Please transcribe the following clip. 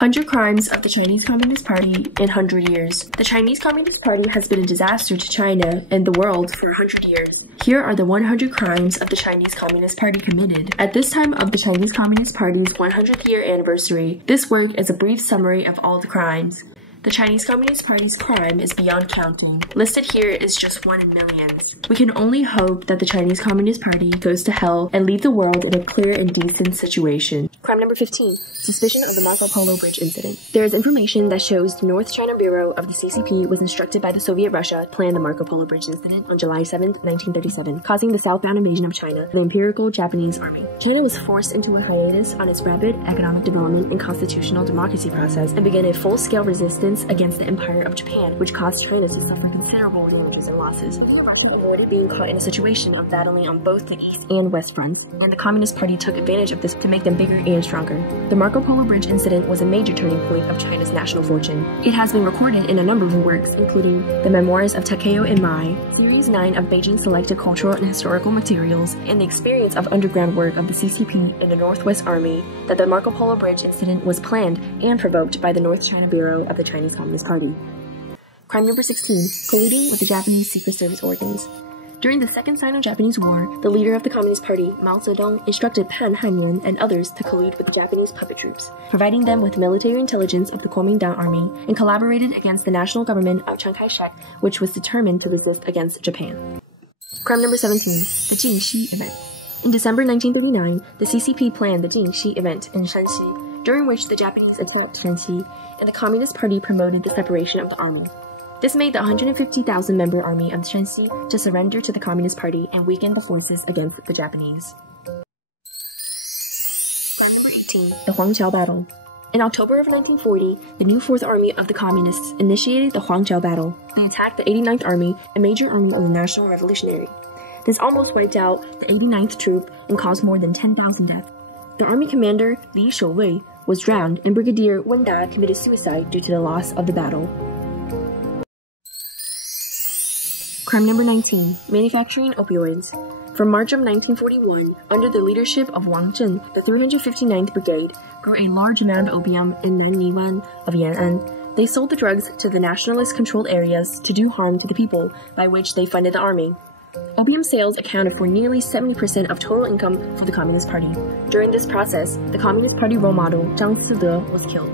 100 Crimes of the Chinese Communist Party in 100 Years. The Chinese Communist Party has been a disaster to China and the world for 100 years. Here are the 100 crimes of the Chinese Communist Party committed. At this time of the Chinese Communist Party's 100th year anniversary, this work is a brief summary of all the crimes. The Chinese Communist Party's crime is beyond counting. Listed here is just one in millions. We can only hope that the Chinese Communist Party goes to hell and leave the world in a clear and decent situation. Crime number 15. Suspicion of the Marco Polo Bridge incident. There is information that shows the North China Bureau of the CCP was instructed by the Soviet Russia to plan the Marco Polo Bridge incident on July 7, 1937, causing the southbound invasion of China, the Imperial Japanese Army. China was forced into a hiatus on its rapid economic development and constitutional democracy process and began a full-scale resistance against the Empire of Japan, which caused China to suffer considerable damages and losses. It avoided being caught in a situation of battling on both the east and west fronts, and the Communist Party took advantage of this to make them bigger and stronger. The Marco Polo Bridge incident was a major turning point of China's national fortune. It has been recorded in a number of works, including the Memoirs of Takeo and Mai, Series 9 of Beijing Selected Cultural and Historical Materials, and the experience of underground work of the CCP and the Northwest Army that the Marco Polo Bridge incident was planned and provoked by the North China Bureau of the Chinese Communist Party. Crime number 16. Colluding with the Japanese Secret Service organs. During the Second Sino-Japanese War, the leader of the Communist Party, Mao Zedong, instructed Pan Hanyan and others to collude with the Japanese puppet troops, providing them with military intelligence of the Kuomintang army, and collaborated against the national government of Chiang Kai-shek, which was determined to resist against Japan. Crime number 17. The Jingxi event. In December 1939, the CCP planned the Jingxi event in Shanxi, during which the Japanese attacked Shanxi, and the Communist Party promoted the separation of the army. This made the 150,000-member army of Shanxi to surrender to the Communist Party and weaken the forces against the Japanese. Crime number 18. The Huang Battle. In October of 1940, the new Fourth Army of the Communists initiated the Huang Battle. They attacked the 89th Army, a major army of the National Revolutionary. This almost wiped out the 89th Troop and caused more than 10,000 deaths. The army commander, Li Shouwei, was drowned, and Brigadier Wen Da committed suicide due to the loss of the battle. Crime number 19. Manufacturing opioids. From March of 1941, under the leadership of Wang Zhen, the 359th Brigade grew a large amount of opium in Nanniwan of Yan'an. They sold the drugs to the nationalist-controlled areas to do harm to the people, by which they funded the army. Opium sales accounted for nearly 70% of total income for the Communist Party. During this process, the Communist Party role model Zhang Side was killed.